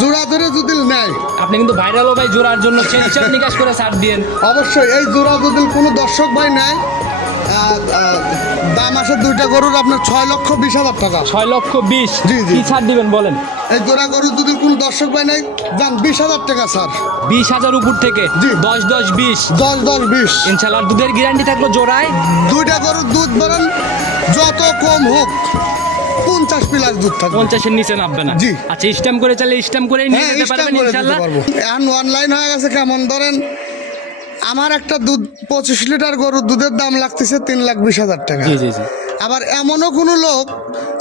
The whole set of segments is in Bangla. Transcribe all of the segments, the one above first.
জোড়া ধরে যদি নেয়। আপনি কিন্তু ভাইরালও ভাই জোড়ার জন্য চেঞ্চার নিকাশ করে ছাড় দিয়েন। অবশ্যই এই জোড়া যদি কোনো দর্শক ভাই নেয় দাম আসে দুইটা গরুর আপনার ছয় লক্ষ বিশ হাজার টাকা। ছয় লক্ষ বিশ? জি, জি। কি ছাড় দিবেন বলেন? এই জোড়া গরু যদি কোনো দর্শক ভাই নেয় যান বিশ হাজার টাকা স্যার বিশ হাজার উপর থেকে? জি। দশ দশ বিশ? দশ দশ বিশ। ইনশাল্লাহ দুধের গ্যারান্টি থাকল জোড়ায়। দুইটা গরুর দুধ বলেন যত কম হোক। পঞ্চাশ প্লাস দুধ থাকবে। পঞ্চাশের নিচে নামবে না। জি। আচ্ছা স্ট্যাম্প করে চাইলে স্ট্যাম্প করে নিয়ে হ্যাঁ যেতে পারবেন এখন অনলাইন হয়ে গেছে কেমন ধরেন? আমার একটা দুধ পঁচিশ লিটার গরুর দুধের দাম লাগতেছে তিন লাখ বিশ হাজার টাকা। জি জি জি। আবার এমনও কোনো লোক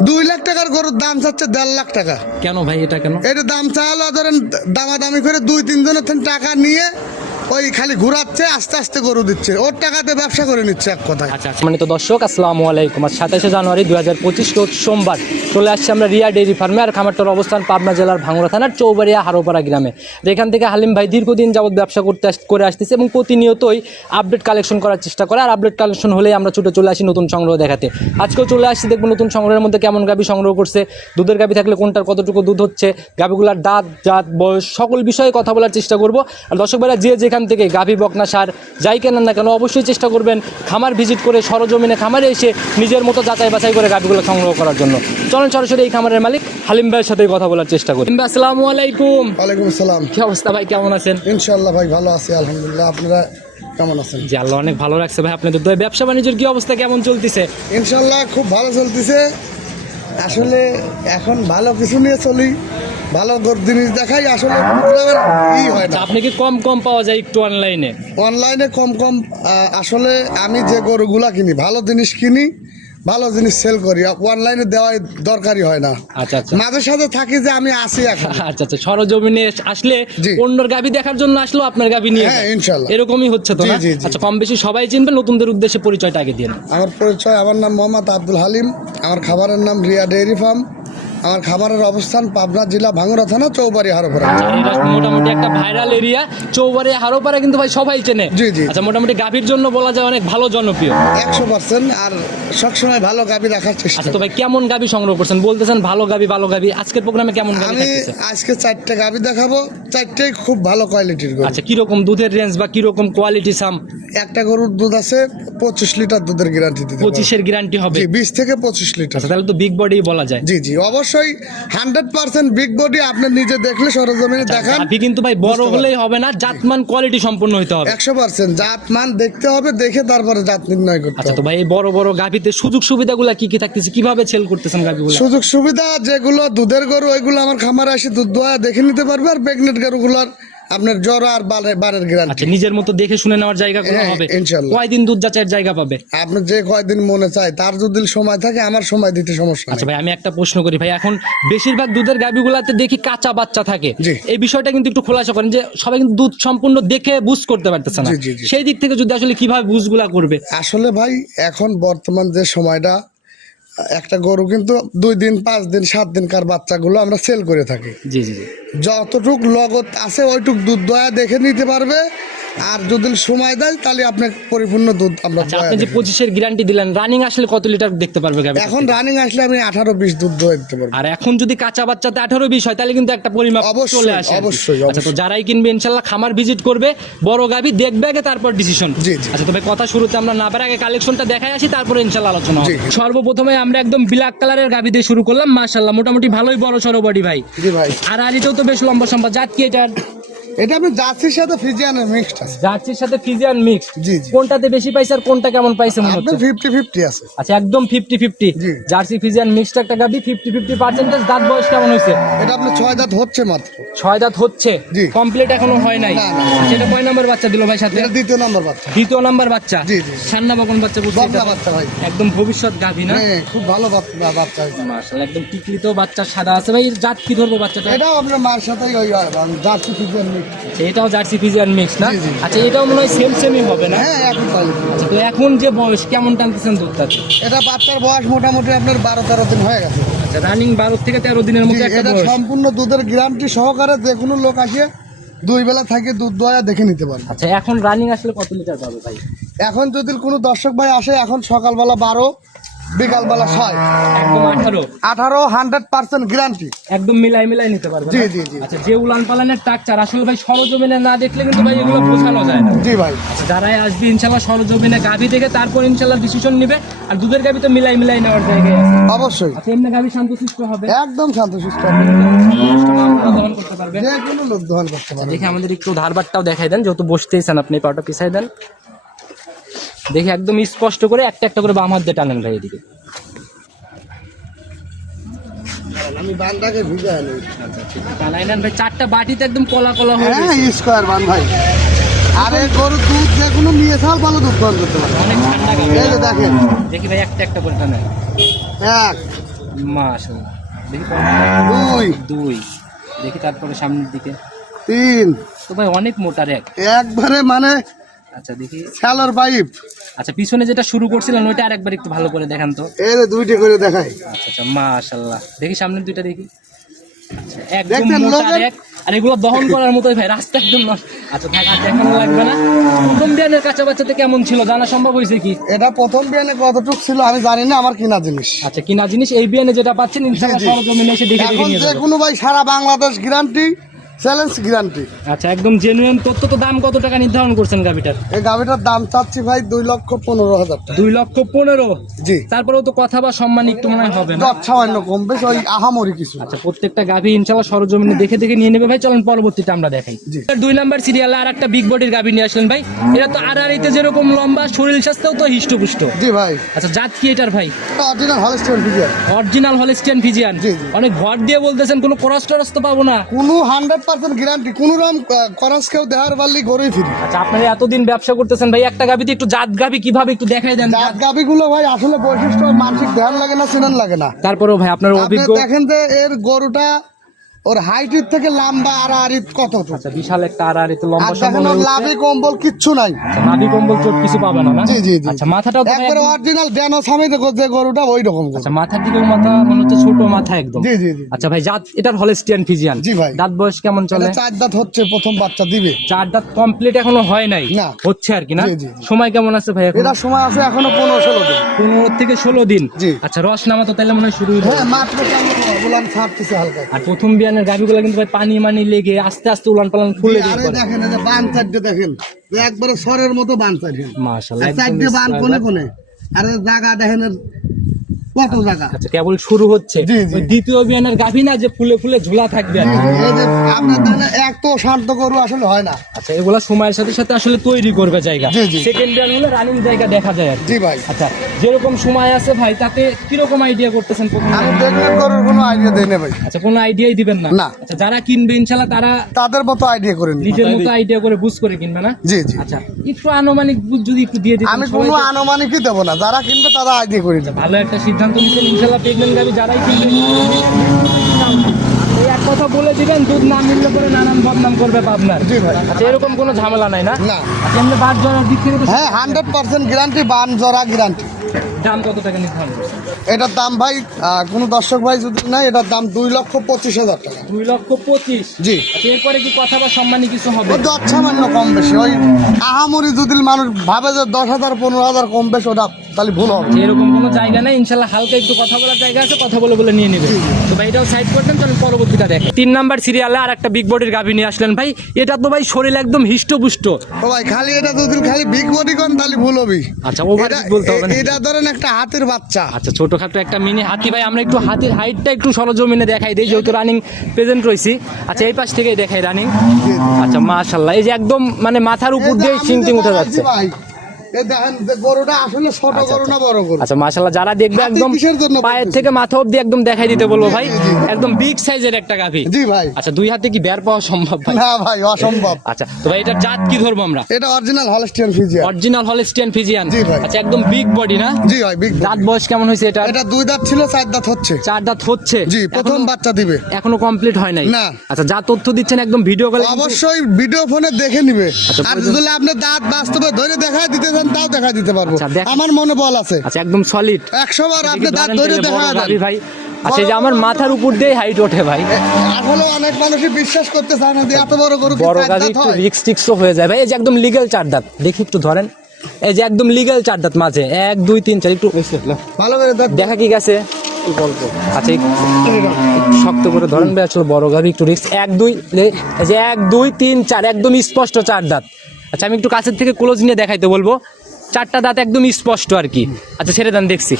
দুই লাখ টাকার গরুর দাম চাচ্ছে দেড় লাখ টাকা। কেন ভাই এটা কেন? এটা দাম চাইলো ধরেন দামাদামি করে দুই তিনজনের টাকা নিয়ে ওই খালি ঘুরাচ্ছে, আস্তে আস্তে গরু দিচ্ছে। ওর টাকাতে ব্যবসা করে নিচ্ছে এক কথায়। আচ্ছা আচ্ছা মানে তো দর্শক, আসসালামু আলাইকুম। আজ সাতাশে জানুয়ারি দু হাজার পঁচিশ রোজ সোমবার চলে আসছি আমরা রিয়া ডেইরি ফার্মে আর খামারটার অবস্থান পাবনা জেলার ভাঙড়া থানার চৌবাড়িয়া হারোপাড়া গ্রামে। এখান থেকে হালিম ভাই দীর্ঘদিন যাবত ব্যবসা করতে করে আসতেছে এবং প্রতিনিয়তই আপডেট কালেকশন করার চেষ্টা করে। আর আপডেট কালেকশন হলেই আমরা ছুটে চলে আসি নতুন সংগ্রহ দেখাতে। আজকেও চলে আসছি দেখব নতুন সংগ্রহের মধ্যে কেমন গাবি সংগ্রহ করছে, দুধের গাবি থাকলে কোনটার কতটুকু দুধ হচ্ছে, গাবিগুলার দাঁত, জাত, বয়স, সকল বিষয়ে কথা বলার চেষ্টা করব। আর দর্শক ভাইরা যে যেখান থেকে গাভি বকনা সার যাই কেনেন না কেন অবশ্যই চেষ্টা করবেন খামার ভিজিট করে সরজমিনে খামারে এসে নিজের মতো যাচাই বাছাই করে গাভিগুলো সংগ্রহ করার জন্য। চলেন সরাসরি এই খামারের মালিক হালিম ভাইয়ের সাথে কথা বলার চেষ্টা করি। ভাই, আসসালামু আলাইকুম। ওয়ালাইকুম আসসালাম। কি অবস্থা ভাই কেমন আছেন? ইনশাল্লাহ ভাই ভালো আছি আলহামদুলিল্লাহ। আপনারা কেমন আছেন? জি আল্লাহ অনেক ভালো রাখছে ভাই। আপনাদের তো ব্যবসা বাণিজ্যের কি অবস্থা কেমন চলতেছে? ইনশাল্লাহ খুব ভালো চলতেছে। আসলে এখন ভালো কিছু নিয়ে চলি। ভালো জিনিস দেখাই আসলে ই হয় না। আপনি কি কম কম পাওয়া যায় একটু অনলাইনে অনলাইনে কম কম আসলে আমি যে গরুগুলা কিনি ভালো জিনিস কিনি ভালো জিনিস সেল করি। অনলাইনে দেওয়াই দরকারই হয় না। আচ্ছা আচ্ছা। মাঝে সাথে থাকি যে আমি আসি এখন। আচ্ছা আচ্ছা সরজমিনে আসলে। অন্যর গাবি দেখার জন্য আসলো আপনার গাবি নিয়ে হ্যাঁ, যায়। ইনশাল্লাহ। এরকমই হচ্ছে তো না। আচ্ছা কম বেশি সবাই চিনবে নতুনদের উদ্দেশ্যে পরিচয়টা আগে দিয়ে আমার পরিচয় আমার নাম মোহাম্মদ আব্দুল হালিম। আমার খাবারের নাম রিয়া ডেয়ারি ফার্ম। আমার খাবারের অবস্থান পাবনা জেলা ভাঙড়া থানা চৌবাড়ি হারোপাড়া। মোটামুটি একটা ভাইরাল এরিয়া চৌবারে হারোপাড়া কিন্তু ভাই সবাই চেনে। জি, জি। আচ্ছা মোটামুটি গাভীর জন্য বলা যায় অনেক ভালো জনপ্রিয়। একশো পার্সেন্ট আর সবসময় ভালো গাবি রাখার চেষ্টা। আচ্ছা তো ভাই কেমন গাভি সংগ্রহ করছেন? বলতেছেন ভালো গাভি ভালো গাভি। আজকের প্রোগ্রামে কেমন গাভি আমি আজকে চারটে গাবি দেখাবো চারটেই খুব ভালো কোয়ালিটির গরু। আচ্ছা কীরকম দুধের রেঞ্জ বা কীরকম কোয়ালিটি সাম একটা গরুর দুধ আছে পঁচিশ লিটার দুধের গ্যারান্টি দিতে পঁচিশের গ্যারান্টি হবে। বিশ থেকে পঁচিশ লিটার। আচ্ছা তাহলে তো বিগ বডি বলা যায়। জি জি অবশ্যই। হান্ড্রেড পার্সেন্ট বিগ বডি আপনি নিজে দেখলে সরজমিনে দেখান। আপনি কিন্তু ভাই বড় হলেই হবে না জাতমান কোয়ালিটি সম্পূর্ণ হতে হবে। একশো পার্সেন্ট জাত মান দেখতে হবে দেখে তারপরে জাত নির্ণয় করতে আচ্ছা তো ভাই এই বড় বড় গাভিতে সুযোগ সুবিধাগুলো কি কি থাকতেছে? কীভাবে সেল করতেছেন গাভিগুলো? সুযোগ সুবিধা যেগুলো দুধের গরু ওইগুলো আমার খামারে আসে দুধ দোয়া দেখে নিতে পারবে আর প্রেগনেন্ট গরুগুলোর আপনার জ্বর আর বারের গ্যারান্টি আচ্ছা নিজের মতো দেখে শুনে নেওয়ার জায়গা কোনো হ্যাঁ, হবে? ইনশাল্লাহ। কয়দিন দুধ যাচাইয়ের জায়গা পাবে? আপনার যে কয়দিন মনে চায় তার যদি সময় থাকে আমার সময় দিতে সমস্যা আচ্ছা ভাই আমি একটা প্রশ্ন করি ভাই এখন বেশিরভাগ দুধের গাভিগুলাতে দেখি কাঁচা বাচ্চা থাকে। এই বিষয়টা কিন্তু একটু খোলাসা করেন যে সবাই কিন্তু দুধ সম্পূর্ণ দেখে বুঝ করতে পারতেছে না। সেই দিক থেকে যদি আসলে কীভাবে বুঝগুলা করবে? আসলে ভাই এখন বর্তমান যে সময়টা একটা গরু কিন্তু দুই দিন পাঁচ দিন সাত দিনকার বাচ্চাগুলো আমরা সেল করে থাকি। জি জি জি। যতটুক লগত আছে ওইটুক দুধ দয়া দেখে নিতে পারবে। আর যদি সময় দেয় তাহলে আপনাকে পরিপূর্ণ দুধ আমরা আচ্ছা আপনি যে পঁচিশের গ্যারান্টি দিলেন রানিং আসলে কত লিটার দেখতে পারবে এখন রানিং আসলে আমি আঠারো বিশ দুধ দোয়া দিতে পারব। আর এখন যদি কাঁচা বাচ্চাতে আঠারো বিশ হয় তাহলে কিন্তু একটা পরিমাপ অবশ্যই, চলে আসে অবশ্যই, আচ্ছা তো যারাই কিনবে ইনশাল্লাহ খামার ভিজিট করবে বড় গাবি দেখবে আগে তারপর ডিসিশন। আচ্ছা তবে কথা শুরুতে আমরা না পারে আগে কালেকশনটা দেখাই আসি তারপরে ইনশাল্লাহ আলোচনা সর্বপ্রথমে আমরা একদম ব্ল্যাক কালারের গাভি দিয়ে শুরু করলাম মাশাল্লাহ মোটামুটি ভালোই বড় সরো বডি ভাই। জি ভাই। আর আলিটাও তো বেশ লম্বা সম্পা জাত কি এটার? এটা জার্সির সাথে ফিজিয়ানের মিক্সড আছে। জার্সির সাথে ফিজিয়ান মিক্স জি, জি। কোনটাতে বেশি পাইছে আর কোনটা কেমন পাইছে মনে হচ্ছে? ফিফটি ফিফটি আছে। আচ্ছা একদম ফিফটি ফিফটি জি। জার্সি ফিজিয়ান মিক্সড একটা গাভি ফিফটি ফিফটি পার্সেন্টেজ দাঁত বয়স কেমন হয়েছে? এটা আপনার ছয় দাঁত হচ্ছে মাত্র। ছয় দাঁত হচ্ছে? কমপ্লিট এখনও হয় নাই। এটা কয় নাম্বার বাচ্চা দিল ভাই সাথে? এটা দ্বিতীয় নাম্বার বাচ্চা। দ্বিতীয় নাম্বার বাচ্চা? জি, জি। সান্না বকন বাচ্চা বকনা বাচ্চা ভাই। একদম ভবিষ্যৎ গাভী না? হ্যাঁ খুব ভালো বাচ্চা হয়েছে। মাশাআল্লাহ একদম টিকলি তো বাচ্চা সাদা আছে। ভাই জাত কি ধরবো বাচ্চাটা? এটাও আপনার মার সাথেই ওই জার্সি ফিজিয়ান মিক্সড আচ্ছা, এটাও জার্সি ফিজিয়ান মিক্স না। আচ্ছা এটাও মনে হয় সেম সেমই হবে না? হ্যাঁ এখন আচ্ছা তো এখন যে বয়স কেমন টানতেছেন দুধটাতে এটা বাচ্চার বয়স মোটামুটি আপনার বারো তেরো দিন হয়ে গেছে। আচ্ছা রানিং বারো থেকে তেরো দিনের মধ্যে একটা এটা সম্পূর্ণ দুধের গ্যারান্টি সহকারে যে কোনো লোক আসে দুই বেলা থাকে দুধ দয়া দেখে নিতে পারবে। আচ্ছা এখন রানিং আসলে কত লিটার পাবে ভাই? এখন যদি কোনো দর্শক ভাই আসে এখন সকালবেলা বারো বিকালবেলা ছয়। একদম আঠারো। আঠারো হান্ড্রেড পার্সেন্ট গ্যারান্টি একদম মিলাই মিলাই নিতে পারবে জি, জি, জি। আচ্ছা যে উলান পালানের টাকচার আসলে ভাই সরজমিনে না দেখলে কিন্তু ভাই এগুলো বোঝানো যায় না। জি ভাই। আচ্ছা যারাই আসবে ইনশাল্লাহ সরজমিনে গাভি দেখে তারপর ইনশাল্লাহ ডিসিশন নিবে। আর দুধের গাভি তো মিলাই মিলাই নেওয়ার জায়গায় আছে। অবশ্যই। আচ্ছা এমনি গাভি শান্তশিষ্ট হবে? একদম শান্তশিষ্ট দহন করতে পারবে। যে কোনো লোক দহন করতে পারে দেখে আমাদের একটু ধারবারটাও দেখাই দেন যেহেতু বসতেইছেন আপনি পাটা পিছাই দেন। দেখে একদম স্পষ্ট করে একটা একটা করে বাম হাত দিয়ে টানেন ভাই এদিকে। আমি ভিজা ভাই চারটা বাটিতে একদম কলা কলা হয়ে হ্যাঁ স্কোয়ার বান ভাই। আরে গরু দুধ যে কোনো নিয়ে ভালো দুধ দহন করতে পারে। অনেক ঠান্ডা গাভি এই যে দেখেন। দেখি ভাই একটা একটা করে টানেন। এক মাশাআল্লাহ। দেখি দুই। দুই। দেখি তারপরে সামনের দিকে। তিন। তো ভাই অনেক মোটা রেক একবারে মানে আচ্ছা দেখি। স্যালোর পাইপ আচ্ছা পিছনে যেটা শুরু করছিলেন ওইটা আরেকবার একটু ভালো করে দেখান তো। এই যে দুইটা করে দেখাই। আচ্ছা আচ্ছা মাশাআল্লাহ। দেখি সামনের দুইটা দেখি। আচ্ছা, একদম মোটা লোকের- আর এগুলো দহন করার মতোই ভাই রাস্তা একদম আচ্ছা থাক আর দেখানো লাগবে না। প্রথম দিনের কাঁচা বাচ্চাতে কেমন ছিল জানা সম্ভব হয়েছে কি? এটা প্রথম বিয়ানে কতটুক ছিল আমি জানি না আমার কিনা জিনিস। আচ্ছা কিনা জিনিস এই বিয়ানে যেটা পাচ্ছেন ইনশাআল্লাহ জি, জি। সরজমিনে এসে দেখে দেখে এখন নিয়ে যে কোনো ভাই সারা বাংলাদেশ গ্যারান্টি চ্যালেঞ্জ গ্যারান্টি আচ্ছা একদম জেনুইন তথ্য তো দাম কত টাকা নির্ধারণ করছেন এই গাভিটার দাম চাচ্ছি ভাই দুই লক্ষ পনেরো হাজার টাকা। দুই লক্ষ পনেরো? জি। তারপরেও তো কথা বা সম্মান একটু মনে হয় হবে না। দশ সামান্য কম বেশ ওই আহামরি কিছু। আচ্ছা প্রত্যেকটা গাভি ইনশাল্লাহ সরজমিনে দেখে দেখে নিয়ে নেবে। ভাই চলেন আমরা দেখাই। জি। দুই নাম্বার সিরিয়ালে আর একটা বিগ বডির গাভি নিয়ে আসলেন ভাই। এটা তো আড়াআড়িতে যেরকম লম্বা শরীর স্বাস্থ্যও তো হিষ্টপুষ্ট। জি ভাই। আচ্ছা জাত কি এটার ভাই? Original Holstein Friesian original Holstein Friesian. অনেক ভর দিয়ে বলতেছেন কোনো ক্রস টরস তো পাবো না। কোনো হান্ড্রেড পার্সেন্ট গ্যারান্টি কোনো রকম খরচ কেউ দেওয়ার পারলে গরুই ফিরি। আচ্ছা আপনারা এতদিন ব্যবসা করতেছেন ভাই একটা গাভিতে একটু জাত গাভি কীভাবে একটু দেখাই দেন। জাত গাভিগুলো ভাই আসলে বৈশিষ্ট্য মানসিক ধ্যান লাগে না চিনান লাগে না। তারপরেও ভাই আপনার অভিজ্ঞতা দেখেন যে এর গরুটা ওর হাইটের থেকে লম্বা আর আরিত কত আচ্ছা বিশাল একটা আড়াআড়িতে আর লম্বা দেখেন ওর সম্পূর্ণ লাভে কম্বল কিচ্ছু নাই। আচ্ছা, কম্বল চোট কিছু পাবে না জি, জি। আচ্ছা ভাই একবারে অরিজিনাল ড্যানো সামে যে গরুটা ওই রকম আচ্ছা মাথার দিকেও মাথা মনে হচ্ছে ছোট মাথা একদম। জি জি আচ্ছা ভাই জাত এটার হলিস্টিয়ান ফিজিয়ান জি ভাই। দাঁত বয়স কেমন চলে? চার দাঁত হচ্ছে প্রথম বাচ্চা দিবে। চার দাঁত কমপ্লিট এখনও হয় নাই। না। হচ্ছে আর কি না। সময় কেমন আছে ভাই এটা সময় আছে এখনও পনেরো ষোলো দিন। পনেরো থেকে ষোলো দিন। জি। আচ্ছা রস নামা তো তাহলে মনে হয় শুরু হ্যাঁ মাত্র বললাম ছাড়তেছে হালকা। আর প্রথম বিয়ানের গাভিগুলো কিন্তু ভাই পানি মানি লেগে আস্তে আস্তে উলান পালান ফুলে আরে দেখেন এই যে বান চারটে দেখেন। একবারে সরের মতো বান চারটে মাশাআল্লাহ চারটে বান কোনে কোনে আরে জায়গা দেখেন কত জায়গা? আচ্ছা কেবল শুরু হচ্ছে। দ্বিতীয় বিয়ানের গাভি না যে ফুলে ফুলে ঝোলা থাকবে আপনার এক তো শান্ত গরু আসলে হয় না। আচ্ছা এগুলা সময়ের সাথে সাথে আসলে তৈরি করবে জায়গা। সেকেন্ড বিয়ান হলে রানিং জায়গা দেখা যায় জি ভাই। আচ্ছা যেরকম সময় আছে ভাই তাতে কীরকম আইডিয়া করতেছেন আমি দেখলে গরুর কোনো আইডিয়া দেয় না ভাই। আচ্ছা কোনো আইডিয়াই দিবেন না? না। আচ্ছা যারা কিনবে ইনশাল্লাহ তারা তাদের মতো আইডিয়া করে নিজের মতো আইডিয়া করে বুঝ করে কিনবে না? জি জি। আচ্ছা একটু আনুমানিক বুঝ যদি একটু দিয়ে দিই আমি কোনো আনুমানিকই দেবো না। যারা কিনবে তারা আইডিয়া করে নেবে। ভালো একটা সিদ্ধান্ত নিচ্ছেন ইনশাল্লাহ প্রেগনেন্ট গাবি যারাই কিনবে। এক কথা বলে দিবেন দুধ না মিললে পরে নানান বদনাম করবে পাবনার। জি ভাই। আচ্ছা এরকম কোনো ঝামেলা নাই না? না। আচ্ছা এমনি বাদ জড়ার দিক থেকে হ্যাঁ হান্ড্রেড পার্সেন্ট গ্যারান্টি বান জরা গ্যারান্টি দাম কত টাকা নির্ধারণ এটার দাম ভাই কোনো দর্শক ভাই যদি নাই এটার দাম দুই লক্ষ পঁচিশ হাজার টাকা। দুই লক্ষ পঁচিশ? জি। আচ্ছা এরপরে কি কথা বা সম্মানী কিছু হবে? দশ সামান্য কম বেশি ওই আহামরি যদি মানুষ ভাবে যে দশ হাজার পনেরো হাজার কম বেশি ওটা তাহলে ভুল হবে। এরকম কোনো জায়গা নেই ইনশাল্লাহ হালকা একটু কথা বলার জায়গা আছে কথা বলে বলে নিয়ে নেবে। তো ভাই এটাও সাইড করতেন তাহলে পরবর্তীটা দেখে। তিন নাম্বার সিরিয়ালে আর একটা বিগ বডির গাভি নিয়ে আসলেন ভাই। এটা তো ভাই শরীর একদম হিষ্টপুষ্ট। ও ভাই খালি এটা যদি খালি বিগ বডি করেন তাহলে ভুল হবে। আচ্ছা ওভার বলতে হবে এটা ধরেন একটা হাতের বাচ্চা। আচ্ছা ছোটখাটো একটা মিনি হাতি। ভাই আমরা একটু হাতির হাইটটা একটু সরজমিনে দেখাই দিই যেহেতু রানিং প্রেজেন্ট রয়েছি। আচ্ছা এই পাশ থেকেই দেখাই রানিং আচ্ছা মাশাল্লাহ এই যে একদম মানে মাথার উপর দিয়ে সিংটিং উঠে যাচ্ছে। দেখেন গরুটা আসলে ছোট গরু না বড় গরু? আচ্ছা মাশাল্লাহ যারা দেখবে একদম পায়ের থেকে মাথা অব্দি একদম দেখাই দিতে বলব ভাই জি, জি। একদম বিগ সাইজের একটা গাভি। জি ভাই। আচ্ছা দুই হাতে কি বের পাওয়া সম্ভব ভাই? না ভাই অসম্ভব। আচ্ছা তো ভাই এটার জাত কি ধরবো আমরা? এটা original Holstein Friesian original Holstein Friesian জি ভাই। আচ্ছা একদম বিগ বডি না? জি ভাই বিগ দাঁত বয়স কেমন হয়েছে এটা এটা দুই দাঁত ছিল চার দাঁত হচ্ছে। চার দাঁত হচ্ছে? জি প্রথম এখনো- বাচ্চা দিবে। এখনও কমপ্লিট হয় নাই? না। আচ্ছা যা তথ্য দিচ্ছেন একদম ভিডিও কলে অবশ্যই ভিডিও ফোনে দেখে নিবে। আচ্ছা, আর যদি আপনি দাঁত বাস্তবে ধরে দেখা দিতে চান তাও দেখা দিতে পারব। আচ্ছা, আমার মনে বল আছে। আচ্ছা একদম সলিড একশো বার আপনি দাঁত ধরে দেখা ভাই। আচ্ছা যে আমার মাথার উপর দিয়ে হাইট ওঠে ভাই। আসলে অনেক মানুষই বিশ্বাস করতে চায় না যে এত বড় গরু বড় গাড়ি একটু রিক্স টিক্সও হয়ে যায় ভাই। এই যে একদম লিগেল চার দাঁত। দেখি একটু ধরেন। এই যে একদম লিগ্যাল চার দাঁত মাঝে। এক দুই তিন চার একটু ভালো করে দেখা। কি গেছে? আচ্ছা শক্ত করে ধরেন ভাই আসলে বড় গাড়ি একটু রিস্ক এক দুই এই যে এক দুই তিন চার একদম স্পষ্ট চার দাঁত। আচ্ছা আমি একটু কাছের থেকে ক্লোজ নিয়ে দেখাইতে বলব। চারটা দাঁত একদম স্পষ্ট আর কি। আচ্ছা ছেড়ে দেন, দেখছি।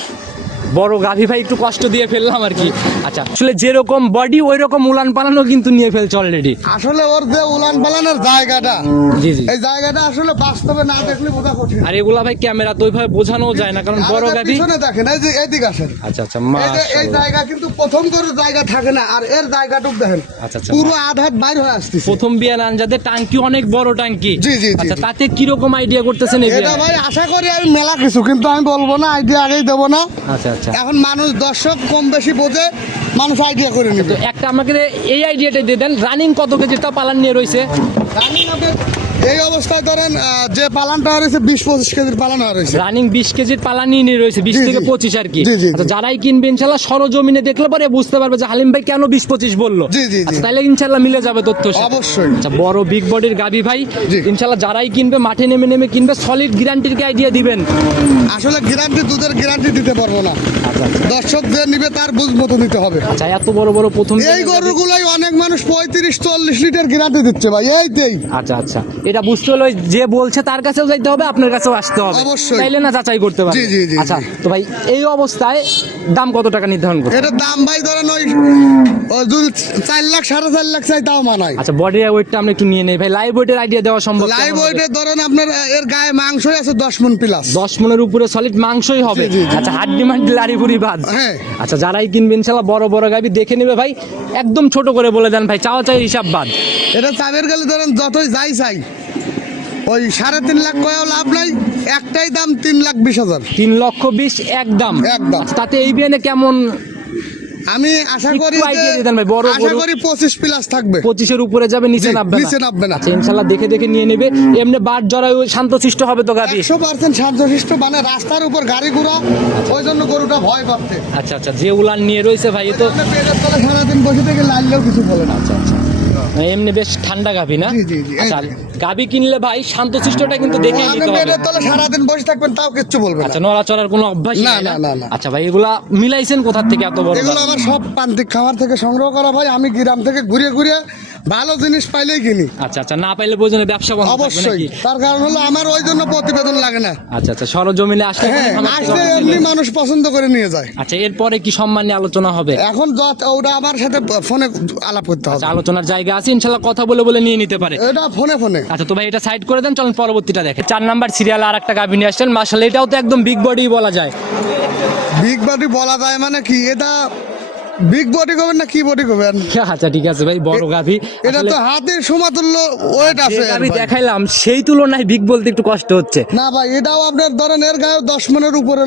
বড় গাভী ভাই একটু কষ্ট দিয়ে ফেললাম আর কি। আচ্ছা আসলে যেরকম বডি ওই রকম উলান পালানো কিন্তু নিয়ে ফেলছে অলরেডি আসলে ওর যে উলান পালানের জায়গাটা জি জি। এই জায়গাটা আসলে বাস্তবে না দেখলে বোঝা কঠিন। আর এগুলা ভাই ক্যামেরা তো ওইভাবে বোঝানো যায় না কারণ বড় গাভী পিছনে দেখেন এই যে এইদিকে আসেন। আচ্ছা আচ্ছা যে এই জায়গা কিন্তু প্রথম করে জায়গা থাকে না আর এর জায়গাটুক দেখেন আচ্ছা, আচ্ছা। পুরো আধাত বাইর হয়ে আসতেছে। প্রথম বিয়ান আনজাদের টাঙ্কি অনেক বড় টাঙ্কি। জি, জি, আচ্ছা। তাতে কীরকম আইডিয়া করতেছেন এটা ভাই আশা করি আমি মেলা কিছু কিন্তু আমি বলব না আইডিয়া আগেই দেবো না। আচ্ছা আচ্ছা। এখন মানুষ দর্শক কম বেশি বোঝে মানুষ আইডিয়া করে নেবে। একটা আমাকে এই আইডিয়াটা দিয়ে দেন রানিং কত কেজি তা পালান নিয়ে রয়েছে? রানিং আপনার এই অবস্থায় ধরেন যে পালানটা হয়েছে বিশ পঁচিশ কেজির পালান হয়েছে রানিং বিশ কেজির পালানি নিয়ে রয়েছে বিশ থেকে পঁচিশ আর কি। আচ্ছা যারাই কিনবে ইনশাল্লাহ সরজমিনে দেখলে পরে বুঝতে পারবে যে হালিম ভাই কেন বিশ পঁচিশ বলল। আচ্ছা, তাহলে ইনশাল্লাহ মিলে যাবে তথ্য অবশ্যই। আচ্ছা বড় বিগ বডির গাবি ভাই ইনশাল্লাহ যারাই কিনবে মাঠে নেমে নেমে কিনবে সলিড গ্যারান্টির কি আইডিয়া দিবেন। আসলে গ্যারান্টি দুধের গ্যারান্টি দিতে পারব না। দর্শক যে নিবে তার বুঝ মতো নিতে হবে। আচ্ছা এত বড় বড় প্রথম এই গরুগুলাই অনেক মানুষ পঁয়ত্রিশ চল্লিশ লিটার গ্যারান্টি দিচ্ছে ভাই এইতেই আচ্ছা আচ্ছা। এটা বুঝতে হলো যে বলছে তার কাছেও যাইতে হবে আপনার কাছেও আসতে হবে। অবশ্যই। তাইলে না যাচাই করতে পারবে। জি, জি, জি, আচ্ছা তো ভাই এই অবস্থায় দাম কত টাকা নির্ধারণ করছে এটার দাম ভাই ধরেন ওই যদি চার লাখ সাড়ে চার লাখ চাই তাও মানায়। আচ্ছা বডি ওয়েটটা আমরা একটু নিয়ে নেই। ভাই লাইভ ওয়েটের আইডিয়া দেওয়া সম্ভব লাইভ? ওইটা ধরেন আপনার এর গায়ে মাংসই আছে দশ মন প্লাস দশ মনের উপরে সলিড মাংসই হবে। আচ্ছা হাড্ডি মাড্ডি লাড়িপুরি বাদ। হ্যাঁ। আচ্ছা যারাই কিনবে ইনশাল্লাহ বড় বড় গাবি দেখে নেবে ভাই। একদম ছোট করে বলে দেন ভাই চাওয়া চাই হিসাব বাদ। এটা চাবের গেলে ধরেন যতই যাই চাই। ওই সাড়ে তিন লাখ কয়েও লাভ নাই একটাই দাম তিন লাখ বিশ হাজার। তিন লক্ষ বিশ একদম একদম। আচ্ছা, তাতে এই বিয়ানে কেমন আমি আশা করি আশা করি পঁচিশ প্লাস থাকবে। পঁচিশের উপরে যাবে নিচে নামবে নিচে নামবে না। আচ্ছা ইনশাল্লাহ দেখে দেখে নিয়ে নেবে। এমনি বাট জরায়ু শান্তশিষ্ট হবে তো গাবি একশো পার্সেন্ট শান্তশিষ্ট মানে রাস্তার উপর গাড়ি ঘোড়া ওই জন্য গরুটা ভয় পাচ্ছে। আচ্ছা আচ্ছা যে উলান নিয়ে রয়েছে ভাই তো সারাদিন বসে থেকে লাইলেও কিছু বলে না। আচ্ছা আচ্ছা। এমনি বেশ ঠান্ডা গাবি না? জি, জি, জি, আচ্ছা। গাবি কিনলে ভাই শান্ত শান্তশিষ্টটা কিন্তু দেখে আপনি নিতে হবে। পেটের তলে সারাদিন বসে থাকবেন তাও কিচ্ছু বলবেন না। আচ্ছা নড়াচড়ার কোনো অভ্যাস না, না, না, না। আচ্ছা ভাই এগুলা মিলাইছেন কোথার থেকে এত বড় এগুলো আমার সব প্রান্তিক খাবার থেকে সংগ্রহ করা ভাই। আমি গ্রাম থেকে ঘুরে ঘুরে ভালো জিনিস পাইলেই কিনি। আচ্ছা আচ্ছা না পাইলে প্রয়োজনে ব্যবসা বন্ধ অবশ্যই। তার কারণ হলো আমার ওই জন্য প্রতিবেদন লাগে না। আচ্ছা আচ্ছা সরজমিনে আসলে হ্যাঁ খামার আসলে এমনি মানুষ পছন্দ করে নিয়ে যায়। আচ্ছা এরপরে কি সম্মান নিয়ে আলোচনা হবে? এখন যত ওটা আমার সাথে ফোনে আলাপ করতে হবে। আচ্ছা আলোচনার জায়গা আছে ইনশাল্লাহ কথা বলে বলে নিয়ে নিতে পারে। এটা ফোনে ফোনে। আচ্ছা তো ভাই, এটা সাইড করে দেন, চলুন পরবর্তীটা দেখে চার নাম্বার সিরিয়াল আর একটা গাভী নিয়ে আসছেন। মার্শাল এটাও তো একদম বিগ বডি বলা যায়। বিগ বডি বলা যায় মানে কি? এটা বিগ বডি করবেন না কি বডি করবেন? আচ্ছা ঠিক আছে ভাই বড় গাভী। এটা তো হাতের সমাতুল্য ওয়েট আছে ভাই। দেখাইলাম সেই তুলনায় বিগ বলতে একটু কষ্ট হচ্ছে। না ভাই এটাও আপনার ধরেন এর গায়ে দশ মনের উপরে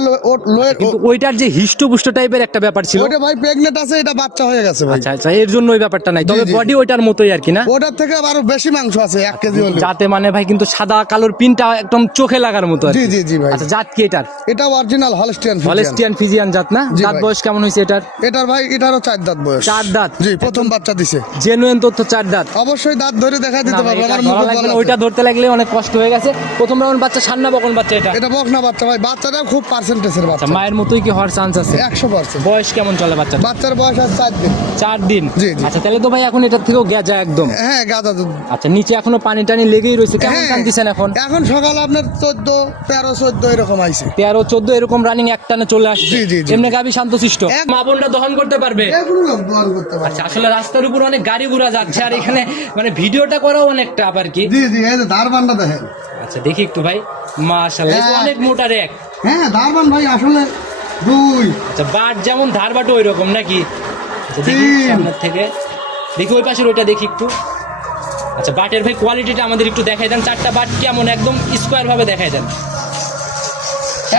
কিন্তু ওইটার যে হিষ্টপুষ্ট টাইপের একটা ব্যাপার ছিল ওটা ভাই প্রেগনেন্ট আছে এটা বাচ্চা হয়ে গেছে ভাই। আচ্ছা আচ্ছা এর জন্য ওই ব্যাপারটা নাই। তবে। বডি ওইটার মতোই আর কি না? ওটার থেকে আরও বেশি মাংস আছে এক কেজি হলে যাতে মানে ভাই কিন্তু সাদা কালোর পিনটা একদম চোখে লাগার মতো জি জি জি ভাই। আচ্ছা জাত কি এটার? এটা অরিজিনাল হলস্টিয়ান হলেস্টিয়ান ফিজিয়ান জাত না? জাত বয়স কেমন হয়েছে এটার? এটার ভাই এটারও চার দাঁত বয়স। চার দাঁত। জি প্রথম বাচ্চা দিছে। জেনুইন তথ্য চার দাঁত। অবশ্যই দাঁত ধরে দেখা দিতে পারব আমার মুখে বলা ওইটা ধরতে লাগলে অনেক কষ্ট হয়ে গেছে। প্রথম রাউন্ড বাচ্চা সান্না বকন বাচ্চা এটা? এটা বকনা বাচ্চা ভাই বাচ্চাটা খুব পার্সেন্টেজের আচ্ছা বাচ্চা মায়ের মতোই কি হওয়ার চান্স আছে? একশো পার্সেন্ট বয়স কেমন চলে বাচ্চা বাচ্চার বয়স আছে চার দিন। চার দিন? জি। আচ্ছা তাহলে তো ভাই এখন থেকেও গেজা একদম। হ্যাঁ আচ্ছা নিচে এখনও পানি টানি লেগেই রয়েছে কেমন হ্যাঁ। কান্দিছেন এখন? এখন সকালে আপনার চোদ্দ তেরো চোদ্দ এরকম আইছে। তেরো চোদ্দ এরকম রানিং একটানে চলে আসছে। জি, জি, জি। এমনি গাবি শান্তশিষ্ট। এক- মা বোনরা দহন করতে পারবে? আচ্ছা আসলে রাস্তার উপর অনেক গাড়ি ঘোড়া যাচ্ছে আর এখানে মানে ভিডিওটা করাও কি। জি জি এই যে ধারবানটা দেখেন। আচ্ছা দেখি একটু ভাই। মাশাআল্লাহ হ্যাঁ। অনেক মোটা রেক। হ্যাঁ ধারবান ভাই আসলে দুই। আচ্ছা বাট যেমন ধারবাট ওই রকম নাকি? আচ্ছা সামনের থেকে। দেখি ওই পাশের ওইটা দেখি একটু। আচ্ছা বাটের ভাই কোয়ালিটিটা আমাদের একটু দেখাই দেন। চারটা বাট কেমন? একদম স্কোয়ার ভাবে দেখাই দেন।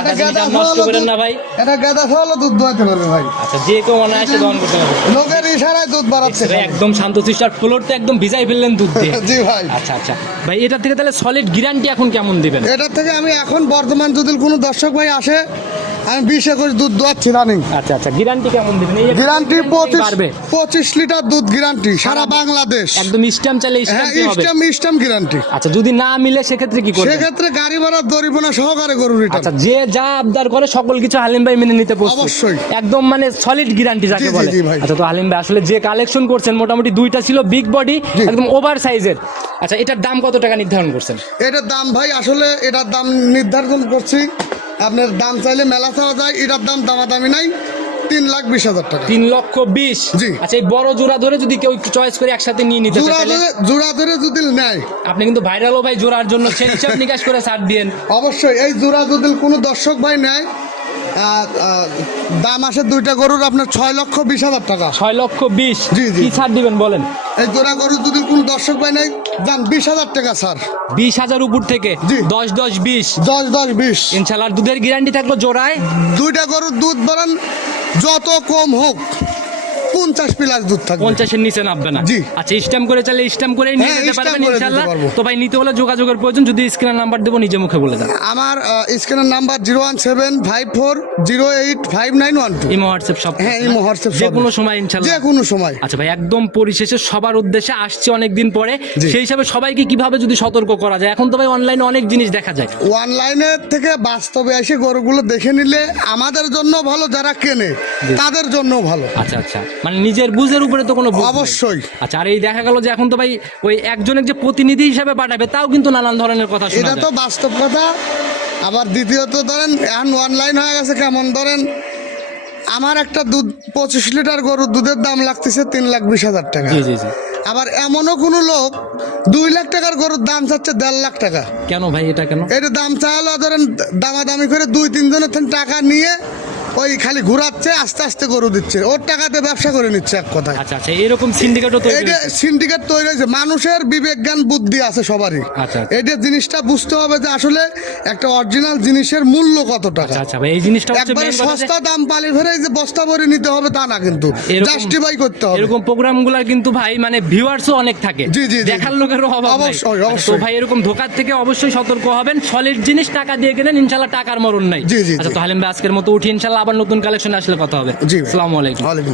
এটা টাকা গাদা জিনিস নষ্ট খাওয়ালো করেন না ভাই। এটা গাদা খাওয়ালো দুধ দোয়াতে পারবে ভাই। আচ্ছা যে কেউ অনায়াসে দহন করতে পারবে। লোকের ইশারায় দুধ বাড়াচ্ছে একদম শান্ত ফ্লোর তো একদম ভিজাই ফেললেন দুধ দিয়ে। জি ভাই। আচ্ছা আচ্ছা। ভাই এটার থেকে তাহলে সলিড গ্যারান্টি এখন কেমন দিবেন? এটার থেকে আমি এখন বর্তমান যদি কোনো দর্শক ভাই আসে আমি বিশ একুশ দুধ দোয়াচ্ছি রানিং। আচ্ছা আচ্ছা গ্যারান্টি কেমন দিবেন? এই গ্যারান্টি পঁচিশ পঁচিশ লিটার দুধ গ্যারান্টি সারা বাংলাদেশ। একদম স্ট্যাম্প হ্যাঁ স্ট্যাম্প ইস্টাম গ্যারান্টি আচ্ছা যদি না মিলে সেক্ষেত্রে কি করবে সেক্ষেত্রে গাড়ি ভাড়া দরিবনা সহকারে গরু আচ্ছা যে যা আবদার করে সকল কিছু হালিম ভাই মেনে নিতে প্রস্তুত। অবশ্যই। একদম মানে সলিড গ্যারান্টি যাকে বলে। আচ্ছা তো হালিম ভাই আসলে যে কালেকশন করছেন মোটামুটি দুইটা ছিল বিগ বডি একদম ওভার সাইজের আচ্ছা এটার দাম কত টাকা নির্ধারণ করছেন? এটার দাম ভাই আসলে এটার দাম নির্ধারণ করছি আপনার দাম চাইলে মেলা ছাড়া যায় এটার দাম দামাদামি নাই তিন লাখ বিশ হাজার টাকা। তিন লক্ষ বিশ? জি। আচ্ছা এই বড় জোড়া ধরে যদি কেউ চয়েস করে একসাথে নিয়ে নিতে চায় জোড়া তাহলে ধরে জোড়া ধরে যদি নেয়। আপনি কিন্তু ভাইরালও ভাই জোড়ার জন্য সেই হিসাব নিকাশ করে ছাড় দিয়েন। অবশ্যই এই জোড়া যদি কোনো দর্শক ভাই নেয় আহ, আহ, দাম আসে দুইটা গরুর আপনার ছয় লক্ষ বিশ হাজার টাকা। ছয় লক্ষ বিশ? জি, জি। কি ছাড় দিবেন বলেন? এই জোড়া গরু যদি কোন দর্শক ভাই নাই যান বিশ হাজার টাকা স্যার বিশ হাজার উপর থেকে? জি। দশ দশ বিশ? দশ দশ বিশ। ইনশাল্লাহ আর দুধের গ্যারান্টি থাকল জোড়ায়? দুইটা গরুর দুধ বলেন যত কম হোক। পঞ্চাশ প্লাস দুধ থাকবে। পঞ্চাশের নিচে নামবে না। জি। আচ্ছা স্ট্যাম্প করে চাইলে স্ট্যাম্প করে নিয়ে হ্যাঁ, নিতে stamp পারবেন পারব। তো ভাই নিতে হলে যোগাযোগের প্রয়োজন যদি স্ক্রিনের নাম্বার দেবো নিজে মুখে বলে দেন। আমার স্ক্যানের number zero one seven five four zero eight five nine one two. Imo WhatsApp সব। হ্যাঁ, ইমো, হোয়াটসঅ্যাপ যে কোনো সময় ইনশাল্লাহ যে কোনো সময়। আচ্ছা ভাই একদম পরিশেষে সবার উদ্দেশ্যে আসছে অনেকদিন পরে। জি। সেই হিসাবে সবাইকে কীভাবে যদি সতর্ক করা যায়? এখন তো ভাই অনলাইনে অনেক জিনিস দেখা যায়। অনলাইনের থেকে বাস্তবে এসে গরুগুলো দেখে নিলে আমাদের জন্য ভালো যারা কেনে তাদের জন্য ভালো। আচ্ছা আচ্ছা। মানে নিজের বুঝের উপরে তো কোনো। অবশ্যই। আচ্ছা আর এই দেখা গেল যে এখন তো ভাই ওই একজনের যে প্রতিনিধি হিসাবে পাঠাবে তাও কিন্তু নানান ধরনের কথা এটা তো বাস্তব কথা আবার দ্বিতীয়ত ধরেন এখন অনলাইন হয়ে গেছে কেমন? ধরেন আমার একটা দুধ পঁচিশ লিটার গরুর দুধের দাম লাগতেছে তিন লাখ বিশ হাজার টাকা। জি জি জি। আবার এমনও কোনো লোক দুই লাখ টাকার গরুর দাম চাচ্ছে দেড় লাখ টাকা। কেন ভাই এটা কেন? এটা দাম চাইলো ধরেন দামাদামি করে দুই তিনজনের টাকা নিয়ে ওই খালি ঘুরাচ্ছে আস্তে আস্তে গরু দিচ্ছে। ওর টাকাতে ব্যবসা করে নিচ্ছে এক কথায়। আচ্ছা আচ্ছা এরকম সিন্ডিকেটও তৈরি হয়েছে। সিন্ডিকেট তৈরি হয়েছে। মানুষের বিবেক জ্ঞান বুদ্ধি আছে সবারই। আচ্ছা, আচ্ছা। এটা জিনিসটা বুঝতে হবে যে আসলে একটা অরিজিনাল জিনিসের মূল্য কত টাকা। আচ্ছা আচ্ছা ভাই এই জিনিসটা হচ্ছে একবারে যে সস্তা দাম পালি ফেরে এই যে বস্তা ভরে নিতে হবে তা না কিন্তু। জাস্টিফাই করতে হবে। এরকম প্রোগ্রামগুলো কিন্তু ভাই মানে ভিউয়ার্সও অনেক থাকে। জি, জি। দেখার লোকেরও অভাব অবশ্যই, আচ্ছা, অবশ্যই। ভাই এরকম ধোকার থেকে অবশ্যই সতর্ক হবেন। সলিড জিনিস টাকা দিয়ে কেনেন ইনশাল্লাহ টাকার মরণ নাই। জি, জি। আচ্ছা তো হালিম ভাই আজকের মতো উঠি ইনশাল্লাহ আবার নতুন কালেকশন আসলে কথা হবে জি। আসসালামু আলাইকুম